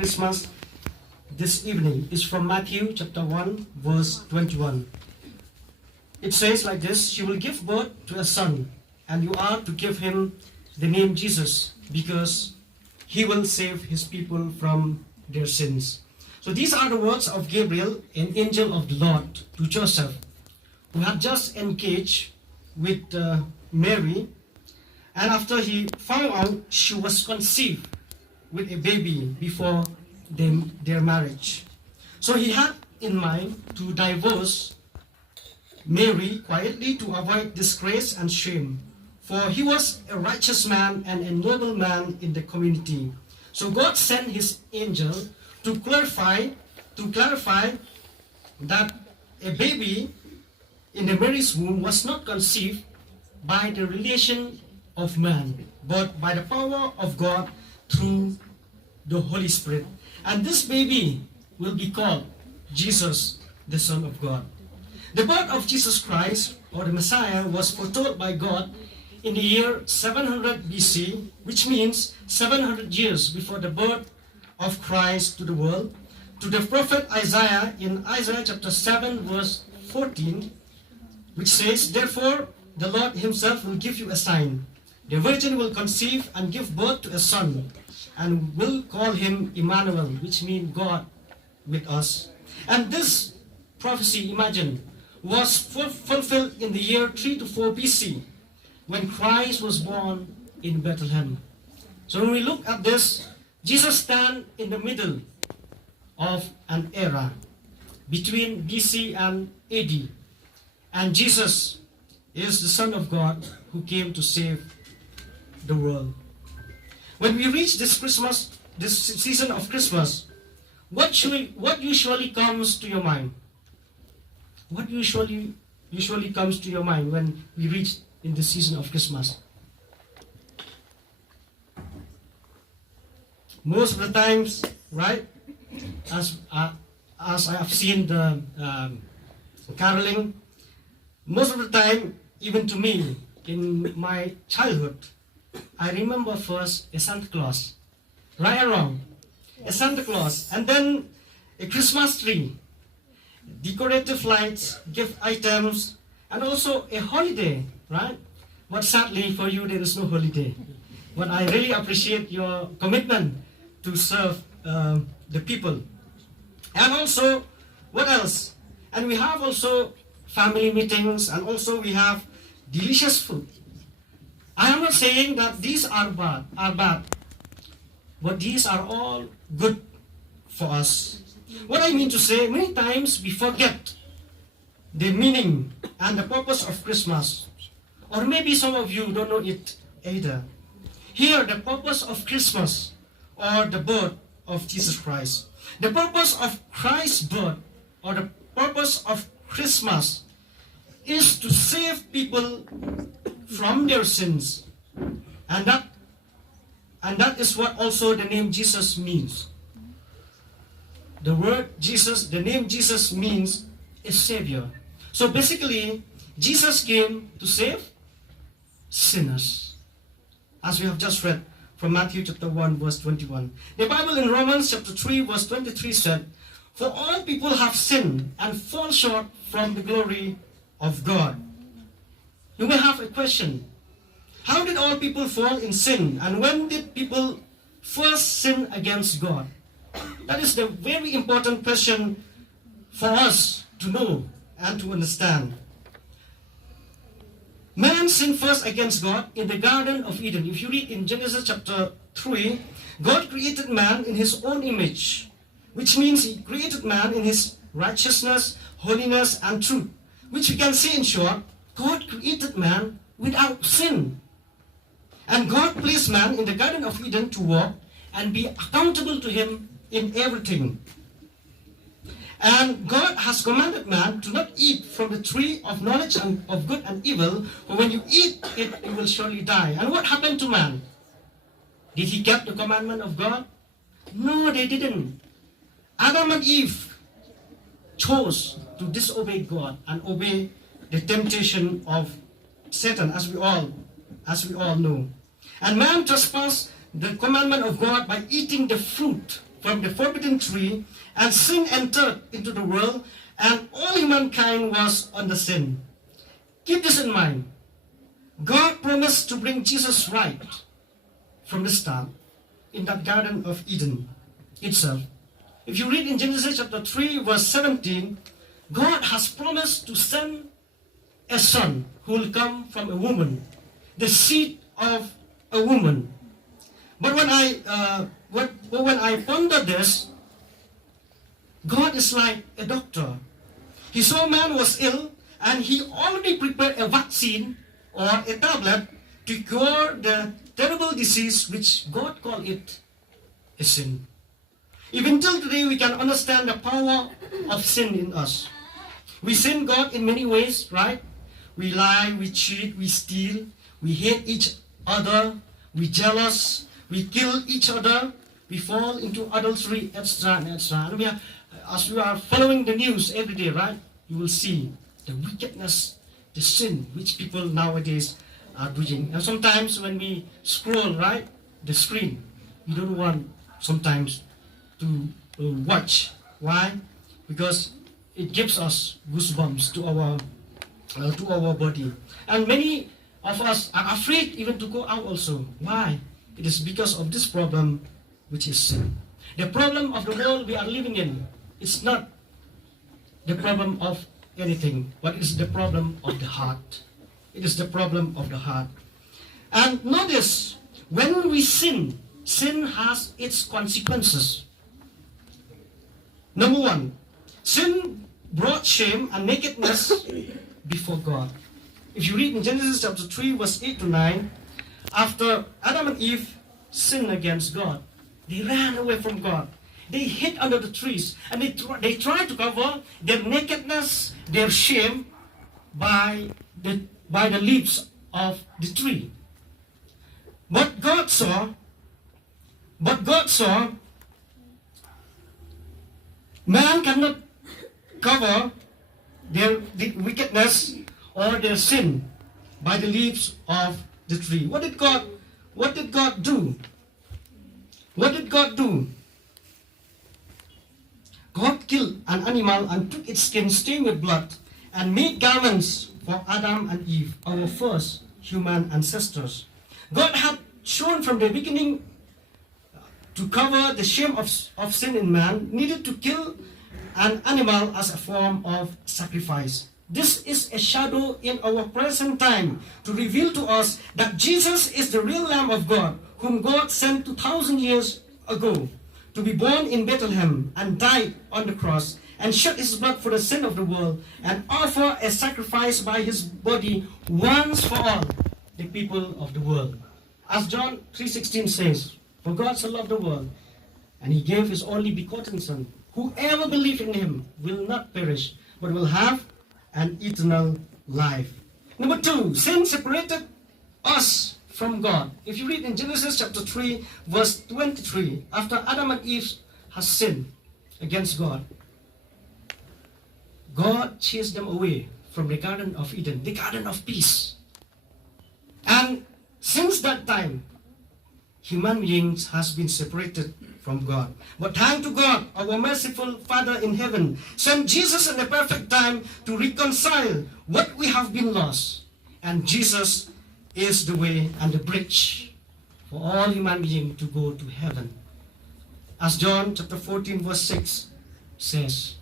Christmas this evening is from Matthew chapter 1, verse 21. It says like this: "She will give birth to a son, and you are to give him the name Jesus, because he will save his people from their sins." So these are the words of Gabriel, an angel of the Lord, to Joseph, who had just engaged with Mary, and after he found out she was conceived with a baby before their marriage. So he had in mind to divorce Mary quietly to avoid disgrace and shame, for he was a righteous man and a noble man in the community. So God sent his angel to clarify that a baby in the Mary's womb was not conceived by the relation of man, but by the power of God through the Holy Spirit. And this baby will be called Jesus, the Son of God. The birth of Jesus Christ, or the Messiah, was foretold by God in the year 700 BC, which means 700 years before the birth of Christ to the world, to the prophet Isaiah in Isaiah chapter 7 verse 14, which says, "Therefore the Lord himself will give you a sign. The virgin will conceive and give birth to a son, and will call him Emmanuel," which means God with us. And this prophecy, imagine, was fulfilled in the year 3 to 4 BC, when Christ was born in Bethlehem. So when we look at this, Jesus stands in the middle of an era between BC and AD. And Jesus is the Son of God who came to save the world. When we reach this season of Christmas, what usually comes to your mind? What usually comes to your mind when we reach in the season of Christmas? Most of the times, right, as I have seen the caroling, most of the time, even to me, in my childhood, I remember first a Santa Claus, right or wrong, a Santa Claus, and then a Christmas tree, decorative lights, gift items, and also a holiday, right? But sadly for you, there is no holiday. But I really appreciate your commitment to serve the people. And also, what else? And we have also family meetings, and also we have delicious food. I am not saying that these are bad, but these are all good for us. What I mean to say, many times we forget the meaning and the purpose of Christmas. Or maybe some of you don't know it either. Here, the purpose of Christmas, or the birth of Jesus Christ. The purpose of Christ's birth, or the purpose of Christmas, is to save people from their sins. And that is what also the name Jesus means. The word Jesus, the name Jesus means a savior. So basically, Jesus came to save sinners, as we have just read from Matthew chapter 1 verse 21. The Bible in Romans chapter 3 verse 23 said, "For all people have sinned and fall short from the glory of God." You may have a question. How did all people fall in sin? And when did people first sin against God? That is the very important question for us to know and to understand. Man sinned first against God in the Garden of Eden. If you read in Genesis chapter 3, God created man in his own image, which means he created man in his righteousness, holiness, and truth. Which we can say in short, God created man without sin. And God placed man in the Garden of Eden to walk and be accountable to him in everything. And God has commanded man to not eat from the tree of knowledge of good and evil, for when you eat it, you will surely die. And what happened to man? Did he keep the commandment of God? No, they didn't. Adam and Eve chose to disobey God and obey the temptation of Satan, as we all know. And man trespassed the commandment of God by eating the fruit from the forbidden tree, and sin entered into the world, and all humankind was under sin. Keep this in mind. God promised to bring Jesus right from the start in that Garden of Eden itself. If you read in Genesis chapter 3, verse 17, God has promised to send a son who will come from a woman, the seed of a woman. But when I ponder this, God is like a doctor. He saw man was ill, and he already prepared a vaccine or a tablet to cure the terrible disease which God called it a sin. Even till today, we can understand the power of sin in us. We sin God in many ways, right? We lie, we cheat, we steal, we hate each other, we jealous, we kill each other, we fall into adultery, etc. and etc. And as we are following the news every day, right? You will see the wickedness, the sin which people nowadays are doing. And sometimes when we scroll, right, the screen, we don't want sometimes to watch. Why? Because it gives us goosebumps to our body. And many of us are afraid even to go out also. Why? It is because of this problem, which is sin. The problem of the world we are living in is not the problem of anything, but it's the problem of the heart. It is the problem of the heart. And notice, when we sin, sin has its consequences. Number one, sin brought shame and nakedness before God. If you read in Genesis chapter 3, verse 8 to 9, after Adam and Eve sinned against God, they ran away from God. They hid under the trees, and they tried to cover their nakedness, their shame, by the leaves of the tree. But God saw man cannot cover their wickedness or their sin by the leaves of the tree. What did God do? What did God do? God killed an animal and took its skin stained with blood and made garments for Adam and Eve, our first human ancestors. God had shown from the beginning to cover the shame of sin in man, needed to kill an animal as a form of sacrifice. This is a shadow in our present time to reveal to us that Jesus is the real Lamb of God, whom God sent 2,000 years ago to be born in Bethlehem and died on the cross and shed his blood for the sin of the world and offer a sacrifice by his body once for all the people of the world. As John 3:16 says, "For God so loved the world, and he gave his only begotten Son. Whoever believes in him will not perish, but will have an eternal life." Number two, sin separated us from God. If you read in Genesis chapter 3, verse 23, after Adam and Eve has sinned against God, God chased them away from the Garden of Eden, the Garden of Peace. And since that time, human beings has been separated from God. But thank to God, our merciful Father in heaven, sent Jesus in the perfect time to reconcile what we have been lost. And Jesus is the way and the bridge for all human beings to go to heaven. As John chapter 14 verse 6 says,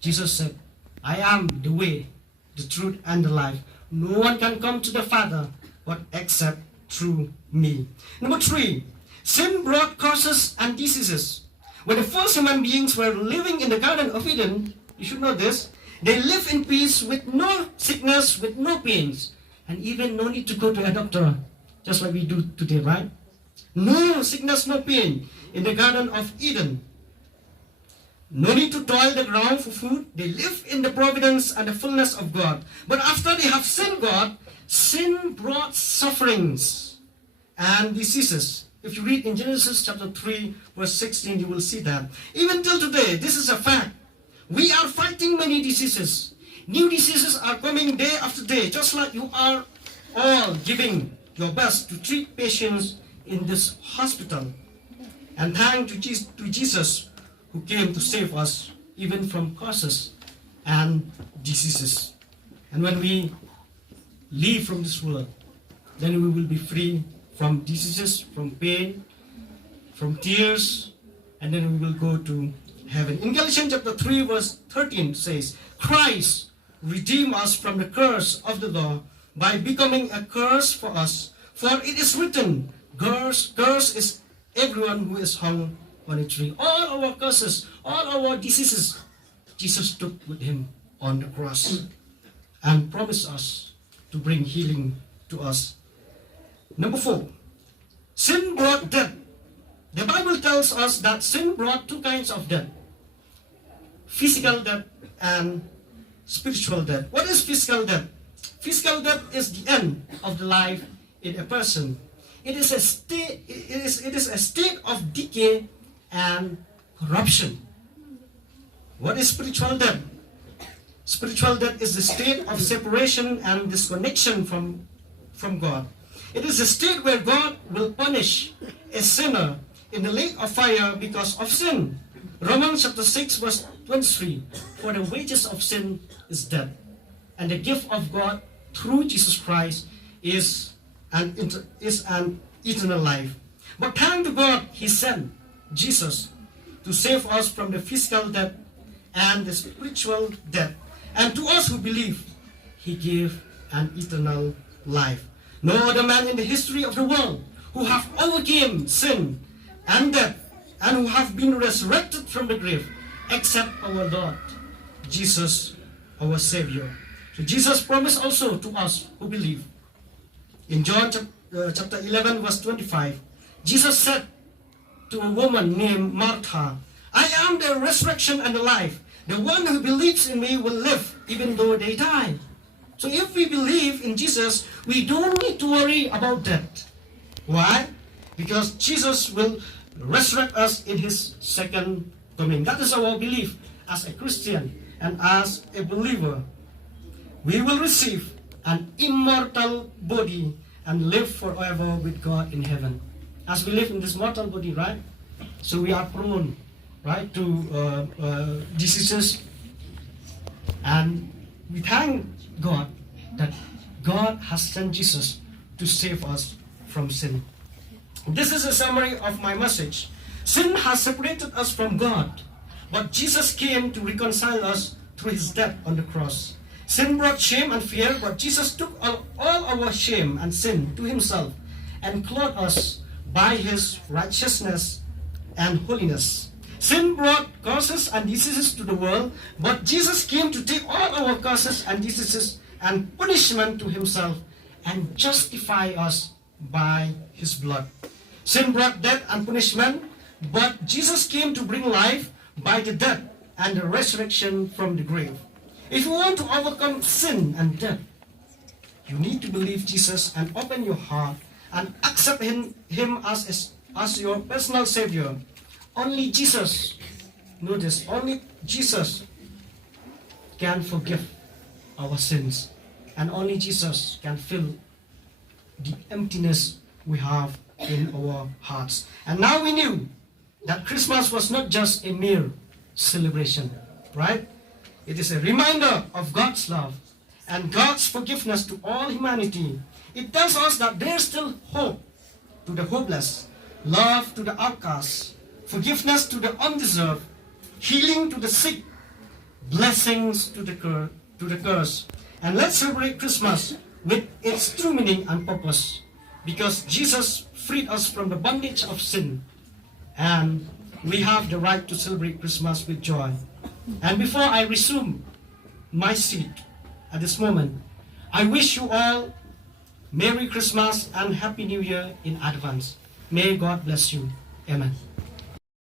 Jesus said, "I am the way, the truth, and the life. No one can come to the Father but except through me." Number three, sin brought curses and diseases. When the first human beings were living in the Garden of Eden, you should know this, they lived in peace with no sickness, with no pains, and even no need to go to a doctor, just like we do today, right? No sickness, no pain in the Garden of Eden. No need to toil the ground for food. They live in the providence and the fullness of God. But after they have sinned God, sin brought sufferings and diseases. If you read in Genesis chapter 3, verse 16, you will see that. Even till today, this is a fact. We are fighting many diseases. New diseases are coming day after day, just like you are all giving your best to treat patients in this hospital. And thanks to Jesus who came to save us even from curses and diseases. And when we leave from this world, then we will be free from diseases, from pain, from tears, and then we will go to heaven. In Galatians chapter 3 verse 13 says, Christ redeemed us from the curse of the law by becoming a curse for us. For it is written, curse is everyone who is hung on a tree. All our curses, all our diseases, Jesus took with him on the cross and promised us to bring healing to us. Number 4, sin brought death. The Bible tells us that sin brought two kinds of death: physical death and spiritual death. What is physical death? Physical death is the end of the life in a person. It is a state of decay and corruption. What is spiritual death? Spiritual death is the state of separation and disconnection from God. It is a state where God will punish a sinner in the lake of fire because of sin. Romans chapter 6 verse 23, for the wages of sin is death, and the gift of God through Jesus Christ is an eternal life. But thank to God, He sent Jesus to save us from the physical death and the spiritual death. And to us who believe, He gave an eternal life. No other man in the history of the world who have overcame sin and death and who have been resurrected from the grave except our Lord Jesus, our Savior. So Jesus promised also to us who believe. In John chapter 11 verse 25, Jesus said to a woman named Martha, I am the resurrection and the life. The one who believes in me will live even though they die. So if we believe in Jesus, we don't need to worry about death. Why? Because Jesus will resurrect us in His second coming. That is our belief as a Christian and as a believer. We will receive an immortal body and live forever with God in heaven. As we live in this mortal body, right? So we are prone, right, to diseases. And we thank God that God has sent Jesus to save us from sin. This is a summary of my message. Sin has separated us from God, but Jesus came to reconcile us through His death on the cross. Sin brought shame and fear, but Jesus took all our shame and sin to Himself and clothed us by His righteousness and holiness. Sin brought curses and diseases to the world, but Jesus came to take all our curses and diseases and punishment to Himself and justify us by His blood. Sin brought death and punishment, but Jesus came to bring life by the death and the resurrection from the grave. If you want to overcome sin and death, you need to believe Jesus and open your heart and accept Him as your personal Savior. Only Jesus, notice, only Jesus can forgive our sins. And only Jesus can fill the emptiness we have in our hearts. And now we knew that Christmas was not just a mere celebration, right? It is a reminder of God's love and God's forgiveness to all humanity. It tells us that there's still hope to the hopeless, love to the outcast, forgiveness to the undeserved, healing to the sick, blessings to the cursed. And let's celebrate Christmas with its true meaning and purpose, because Jesus freed us from the bondage of sin, and we have the right to celebrate Christmas with joy. And before I resume my seat at this moment, I wish you all Merry Christmas and Happy New Year in advance. May God bless you. Amen.